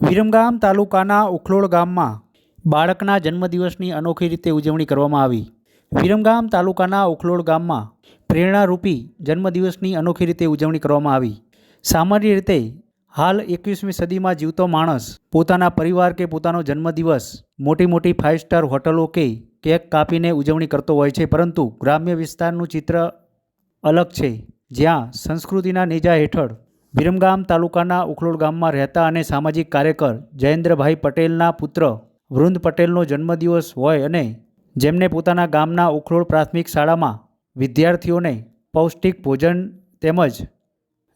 વિરમગામ તાલુકાના ઉખલોડ ગામમાં બાળકના જન્મદિવસની અનોખી રીતે ઉજવણી કરવામાં આવી। વિરમગામ તાલુકાના ઉખલોડ ગામમાં પ્રેરણારૂપી જન્મદિવસની અનોખી રીતે ઉજવણી કરવામાં આવી। સામાન્ય રીતે હાલ 21મી સદીમાં જીવતો માણસ પોતાના પરિવાર કે પોતાનો જન્મદિવસ મોટી મોટી 5 સ્ટાર હોટલો કે કેક કાપીને ઉજવણી કરતો હોય છે, પરંતુ ગ્રામ્ય વિસ્તારનું ચિત્ર અલગ છે, જ્યાં સંસ્કૃતિના નેજા હેઠળ વિરમગામ તાલુકાના ઉખલોડ ગામમાં રહેતા અને સામાજિક કાર્યકર જયેન્દ્રભાઈ પટેલના પુત્ર વૃંદ પટેલનો જન્મદિવસ હોય અને જેમને પોતાના ગામના ઉખલોડ પ્રાથમિક શાળામાં વિદ્યાર્થીઓને પૌષ્ટિક ભોજન તેમજ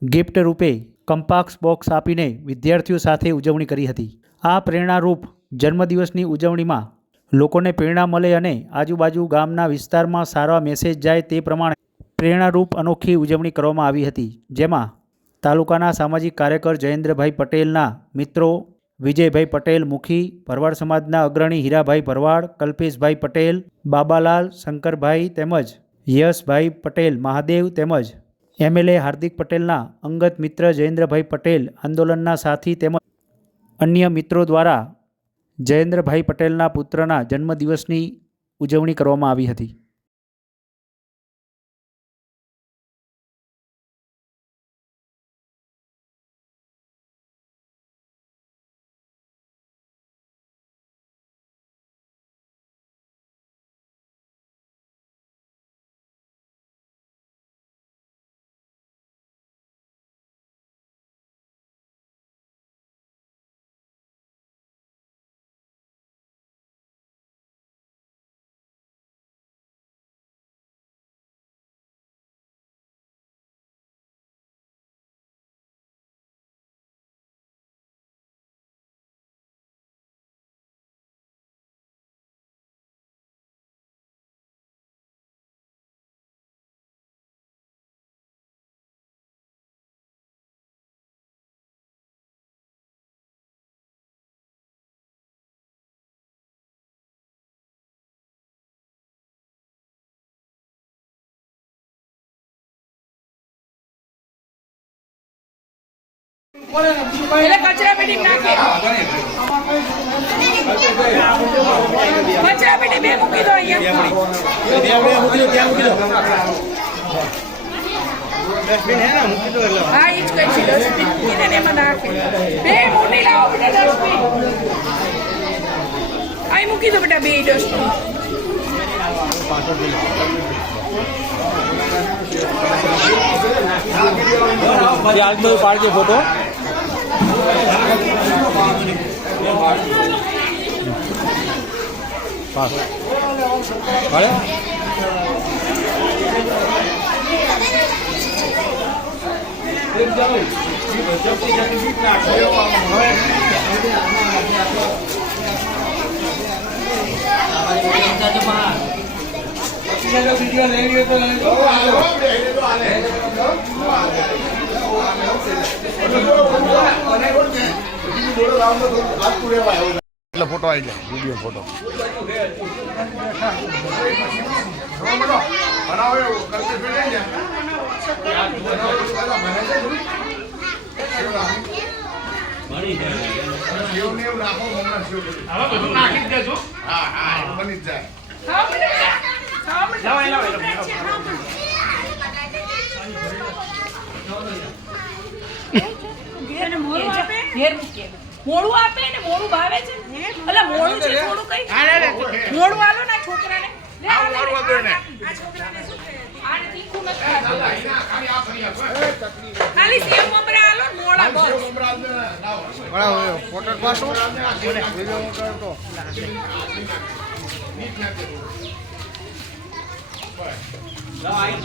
ગિફ્ટ રૂપે કંપાસ બોક્સ આપીને વિદ્યાર્થીઓ સાથે ઉજવણી કરી હતી। આ પ્રેરણારૂપ જન્મદિવસની ઉજવણીમાં લોકોને પ્રેરણા મળે અને આજુબાજુ ગામના વિસ્તારમાં સારા મેસેજ જાય તે પ્રમાણે પ્રેરણારૂપ અનોખી ઉજવણી કરવામાં આવી હતી, જેમાં તાલુકાના સામાજિક કાર્યકર જયેન્દ્રભાઈ પટેલના મિત્રો વિજયભાઈ પટેલ મુખી, ભરવાડ સમાજના અગ્રણી હીરાભાઈ ભરવાડ, કલ્પેશભાઈ પટેલ, બાબાલાલ શંકરભાઈ તેમજ યશભાઈ પટેલ મહાદેવ તેમજ એમએલએ હાર્દિક પટેલના અંગત મિત્ર જયેન્દ્રભાઈ પટેલ આંદોલનના સાથી તેમજ અન્ય મિત્રો દ્વારા જયેન્દ્રભાઈ પટેલના પુત્રના જન્મદિવસની ઉજવણી કરવામાં આવી હતી। એટલે કચરા પેટી નાખે કચરા પેટી બે મૂકી દો અહીંયા મૂકી દો ત્યાં મૂકી દો ડસ્ટબિન હે ના મૂકી દો એટલે હા ઈ જ કહી છે ડસ્ટબિન મૂકીને એમાં નાખે બે મોટી લાવો બેટા ડસ્ટબિન આઈ મૂકી દો બેટા બે ડસ્ટબિન आज में पाड़ के फोटो वीडियो ले लियो तो फोटो आई जाए वीडियो फोटो बनी जाए મોડું આપે ને મોડું ભાવે છે એટલે મોડું છે થોડું કઈ મોડું આલો ના છોકરાને લે આ છોકરાને શું કહે આને તીખું મત ખાલી સેવ મમરા આલો મોડા બસ બરાબર ફોટો પાછો વિડિયો કરતો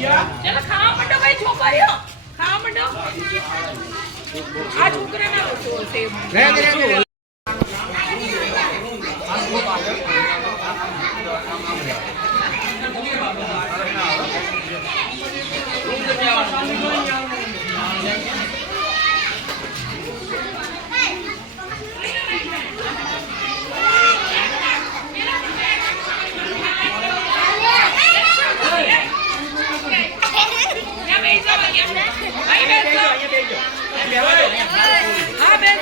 ચલો ખાવા માંડો ભાઈ છોકરીઓ ખાવા માંડો આ છોકરાને સેવ હા બેન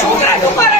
છોકરા ઉપર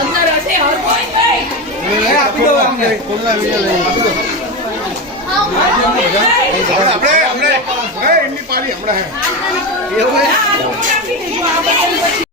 અંદર હશે હર કોઈ નહીં આપણે એમની પારી હમણાં